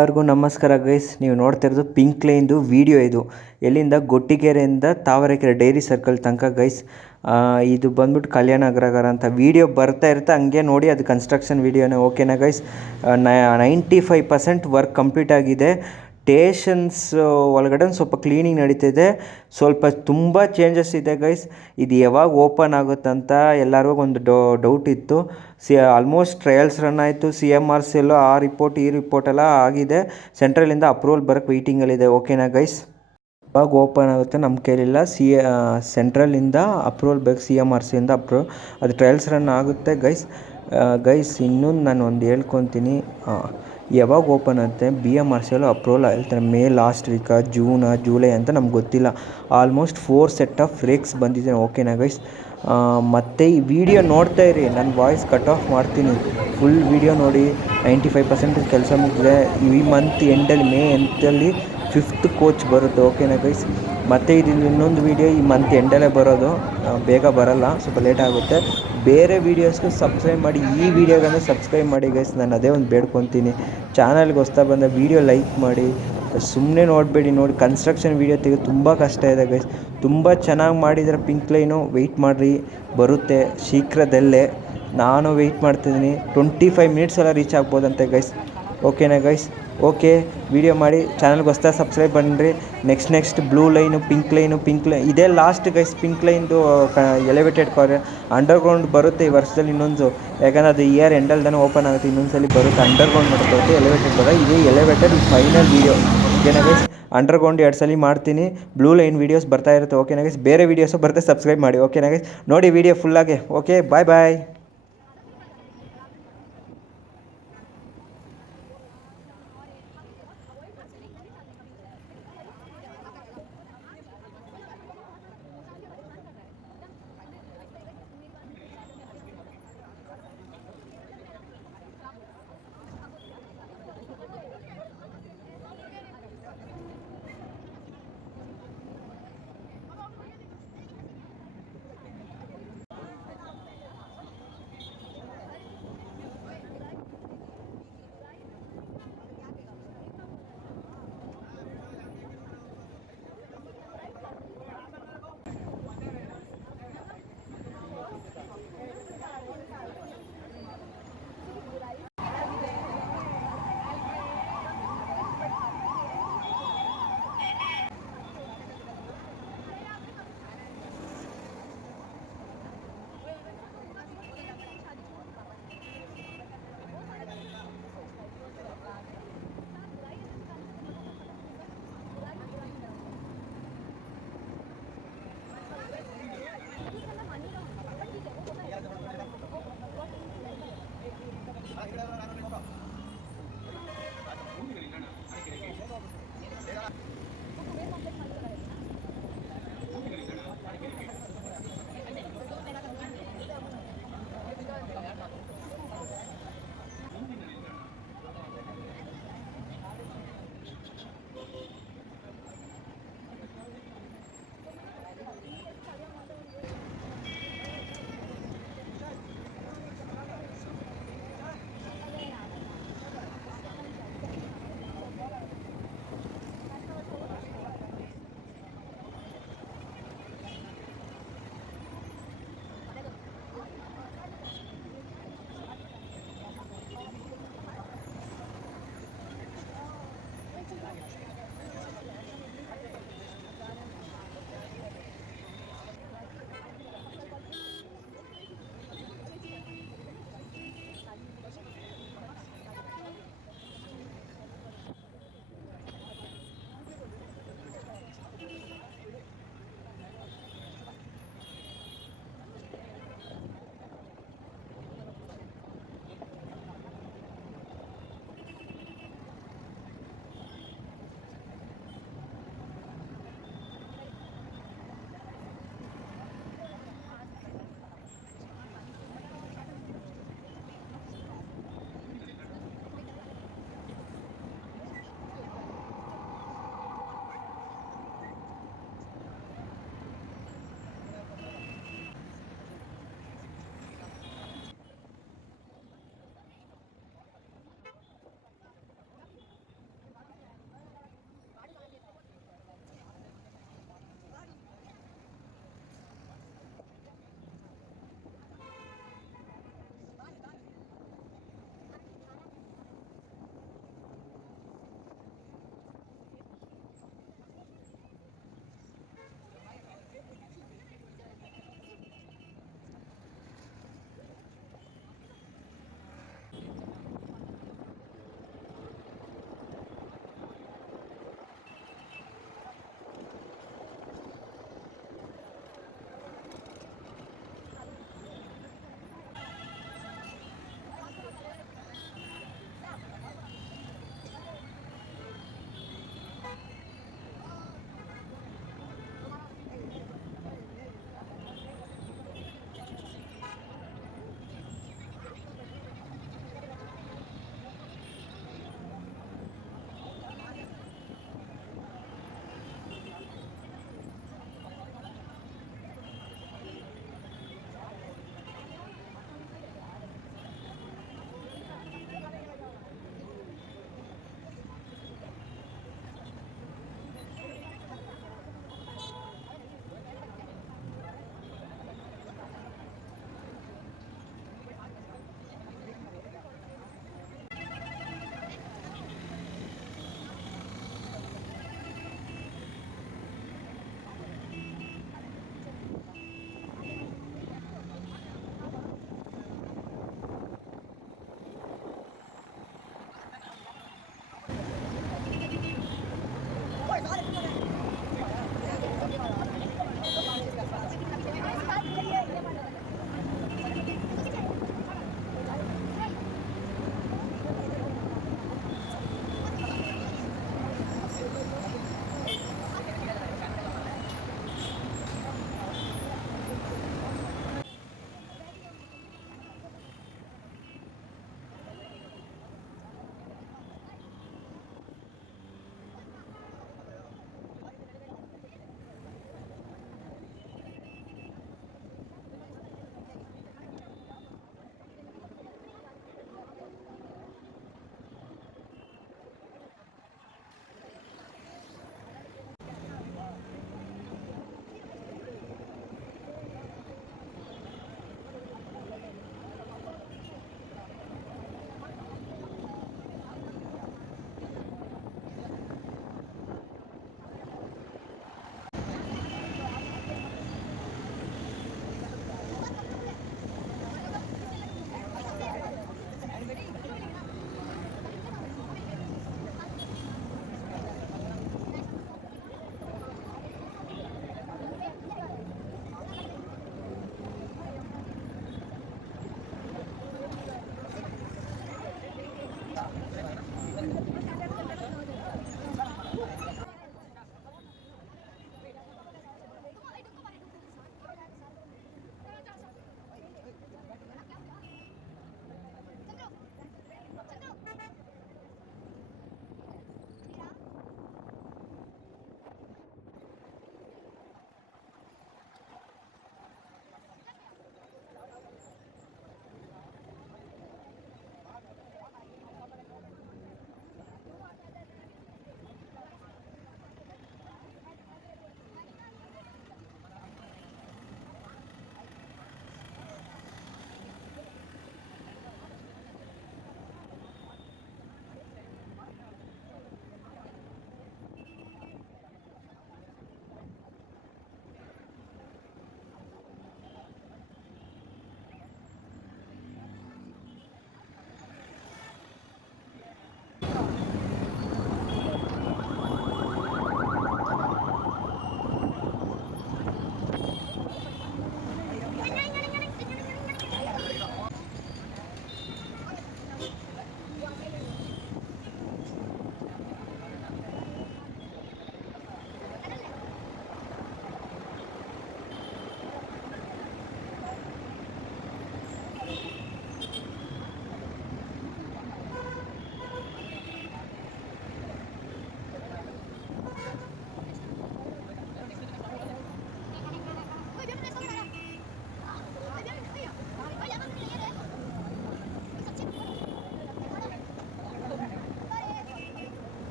ಎಲ್ಲರಿಗೂ ನಮಸ್ಕಾರ ಗೈಸ್. ನೀವು ನೋಡ್ತಾ ಇರೋದು ಪಿಂಕ್ ಲೈನ್ದು ವಿಡಿಯೋ. ಇದು ಎಲ್ಲಿಂದ ಗೊಟ್ಟಿಗೆರೆಯಿಂದ ತಾವರೆಕೆರೆ ಡೈರಿ ಸರ್ಕಲ್ ತನಕ ಗೈಸ್. ಇದು ಬಂದ್ಬಿಟ್ಟು ಕಲ್ಯಾಣ ಅಗ್ರಹಾರ ಅಂತ ವಿಡಿಯೋ ಬರ್ತಾ ಇರುತ್ತೆ, ಹಂಗೆ ನೋಡಿ. ಅದು ಕನ್ಸ್ಟ್ರಕ್ಷನ್ ವಿಡಿಯೋನೇ, ಓಕೆನಾ ಗೈಸ್. 95% ವರ್ಕ್ ಕಂಪ್ಲೀಟ್ ಆಗಿದೆ. ಸ್ಟೇಷನ್ಸ್ ಒಳಗಡೆ ಸ್ವಲ್ಪ ಕ್ಲೀನಿಂಗ್ ನಡೀತಿದೆ. ಸ್ವಲ್ಪ ತುಂಬ ಚೇಂಜಸ್ ಇದೆ ಗೈಸ್. ಇದು ಯಾವಾಗ ಓಪನ್ ಆಗುತ್ತಂತ ಎಲ್ಲರಿಗೂ ಒಂದು ಡೌಟ್ ಇತ್ತು. ಆಲ್ಮೋಸ್ಟ್ ಟ್ರಯಲ್ಸ್ ರನ್ ಆಯಿತು. CMRC ಎಲ್ಲೋ ಆ ರಿಪೋರ್ಟ್ ಈ ರಿಪೋರ್ಟ್ ಎಲ್ಲ ಆಗಿದೆ. ಸೆಂಟ್ರಲಿಂದ ಅಪ್ರೂವಲ್ ಬರೋಕ್ಕೆ ವೆಯ್ಟಿಂಗಲ್ಲಿದೆ, ಓಕೆನಾ ಗೈಸ್. ಯಾವಾಗ ಓಪನ್ ಆಗುತ್ತೆ ನಮ್ಮ ಕೈಲಿಲ್ಲ. ಸೆಂಟ್ರಲಿಂದ ಅಪ್ರೂವಲ್ ಬೇಕು, CMRCಯಿಂದ ಅಪ್ರೂವಲ್. ಅದು ಟ್ರಯಲ್ಸ್ ರನ್ ಆಗುತ್ತೆ ಗೈಸ್. ಇನ್ನೊಂದು ನಾನು ಒಂದು ಹೇಳ್ಕೊತೀನಿ, ಯಾವಾಗ ಓಪನ್ ಆಗುತ್ತೆ BMRC ಎಲ್ಲೂ ಅಪ್ರೂವಲ್ ಹೇಳ್ತಾರೆ. ಮೇ ಲಾಸ್ಟ್ ವೀಕಾ, ಜೂನಾ, ಜೂಲೈ ಅಂತ ನಮ್ಗೆ ಗೊತ್ತಿಲ್ಲ. ಆಲ್ಮೋಸ್ಟ್ 4 ಸೆಟ್ ಆಫ್ ರೇಕ್ಸ್ ಬಂದಿದೆ, ಓಕೆನಾ ಗೈಸ್. ಮತ್ತು ಈ ವಿಡಿಯೋ ನೋಡ್ತಾ ಇರಿ, ನನ್ನ ವಾಯ್ಸ್ ಕಟ್ ಆಫ್ ಮಾಡ್ತೀನಿ. ಫುಲ್ ವಿಡಿಯೋ ನೋಡಿ. 95% ಕೆಲಸ ಮುಗಿದಿದೆ. ಈ ಮಂತ್ ಎಂಡಲ್ಲಿ, ಮೇ ಎಂಟಲ್ಲಿ 5th ಕೋಚ್ ಬರುತ್ತೆ, ಓಕೆನಾ ಗೈಸ್. ಮತ್ತು ಇದು ಇನ್ನೊಂದು ವಿಡಿಯೋ ಈ ಮಂತ್ ಎಂಡಲ್ಲೇ ಬರೋದು, ಬೇಗ ಬರೋಲ್ಲ, ಸ್ವಲ್ಪ ಲೇಟ್ ಆಗುತ್ತೆ. ಬೇರೆ ವೀಡಿಯೋಸ್ಗೂ ಸಬ್ಸ್ಕ್ರೈಬ್ ಮಾಡಿ, ಈ ವಿಡಿಯೋಗಂದ್ರೆ ಸಬ್ಸ್ಕ್ರೈಬ್ ಮಾಡಿ ಗೈಸ್. ನಾನು ಅದೇ ಒಂದು ಬೇಡ್ಕೊತೀನಿ. ಚಾನಲ್ಗೆ ಹೊಸ್ತಾ ಬಂದ ವಿಡಿಯೋ ಲೈಕ್ ಮಾಡಿ, ಸುಮ್ಮನೆ ನೋಡಬೇಡಿ. ನೋಡಿ, ಕನ್ಸ್ಟ್ರಕ್ಷನ್ ವಿಡಿಯೋ ತೆಗೆದು ತುಂಬ ಕಷ್ಟ ಇದೆ ಗೈಸ್. ತುಂಬ ಚೆನ್ನಾಗಿ ಮಾಡಿದರೆ ಪಿಂಕ್ ಲೈನು. ವೆಯ್ಟ್ ಮಾಡಿರಿ, ಬರುತ್ತೆ ಶೀಘ್ರದಲ್ಲೇ. ನಾನು ವೆಯ್ಟ್ ಮಾಡ್ತಿದ್ದೀನಿ. 25 ಮಿನಿಟ್ಸೆಲ್ಲ ರೀಚ್ ಆಗ್ಬೋದಂತೆ ಗೈಸ್, ಓಕೆನಾ ಗೈಸ್. ಓಕೆ, ವಿಡಿಯೋ ಮಾಡಿ, ಚಾನಲ್ಗೆ ಹೊಸ್ತಾ ಸಬ್ಸ್ಕ್ರೈಬ್ ಬನ್ನಿರಿ. Next blue line, pink line ಇದೇ ಲಾಸ್ಟ್ ಗೈಸ್. ಪಿಂಕ್ ಲೈನ್ದು ಎಲಿವೇಟೆಡ್ ಕಾರ್ ಅಂಡರ್ಗ್ರೌಂಡ್ ಬರುತ್ತೆ ಈ ವರ್ಷದಲ್ಲಿ ಇನ್ನೊಂದು. ಯಾಕಂದರೆ ಅದು ಇಯರ್ ಎಂಡಲ್ದಾನೆ ಓಪನ್ ಆಗುತ್ತೆ. ಇನ್ನೊಂದ್ಸಲಿ ಬರುತ್ತೆ, ಅಂಡರ್ಗ್ರೌಂಡ್ ಮಾಡ್ಕೊಳುತ್ತೆ, ಎಲಿವೇಟೆಡ್ ಬರೋದು. ಇದೇ ಎಲಿವೇಟೆಡ್ ಫೈನಲ್ ವೀಡಿಯೋ, ಓಕೆನಾ ಗೈಸ್. ಅಂಡರ್ಗ್ರೌಂಡ್ 2 ಸಲ ಮಾಡ್ತೀನಿ. ಬ್ಲೂ ಲೈನ್ ವೀಡಿಯೋಸ್ ಬರ್ತಾ ಇರುತ್ತೆ, ಓಕೆನಾ ಗೈಸ್. ಬೇರೆ ವೀಡಿಯೋಸು ಬರುತ್ತೆ, ಸಬ್ಸ್ಕ್ರೈಬ್ ಮಾಡಿ, ಓಕೆನಾ ಗೈಸ್. ನೋಡಿ ವೀಡಿಯೋ ಫುಲ್ಲಾಗೆ. ಓಕೆ, ಬಾಯ್.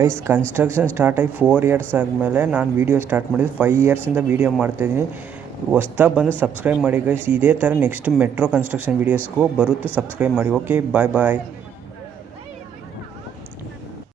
ಗೈಸ್ ಕನ್ಸ್ಟ್ರಕ್ಷನ್ ಸ್ಟಾರ್ಟ್ ಆಗಿ 4 ಇಯರ್ಸ್ ಆದಮೇಲೆ ನಾನು ವೀಡಿಯೋ ಸ್ಟಾರ್ಟ್ ಮಾಡಿದ್ದು. 5 ಇಯರ್ಸಿಂದ ವೀಡಿಯೋ ಮಾಡ್ತಾಯಿದ್ದೀನಿ. ಹೊಸ್ದಾಗಿ ಬಂದು ಸಬ್ಸ್ಕ್ರೈಬ್ ಮಾಡಿ ಗೈಸ್. ಇದೇ ಥರ ನೆಕ್ಸ್ಟ್ ಮೆಟ್ರೋ ಕನ್ಸ್ಟ್ರಕ್ಷನ್ ವೀಡಿಯೋಸ್ಗೂ ಬರುತ್ತೆ, ಸಬ್ಸ್ಕ್ರೈಬ್ ಮಾಡಿ. ಓಕೆ, ಬಾಯ್ ಬಾಯ್.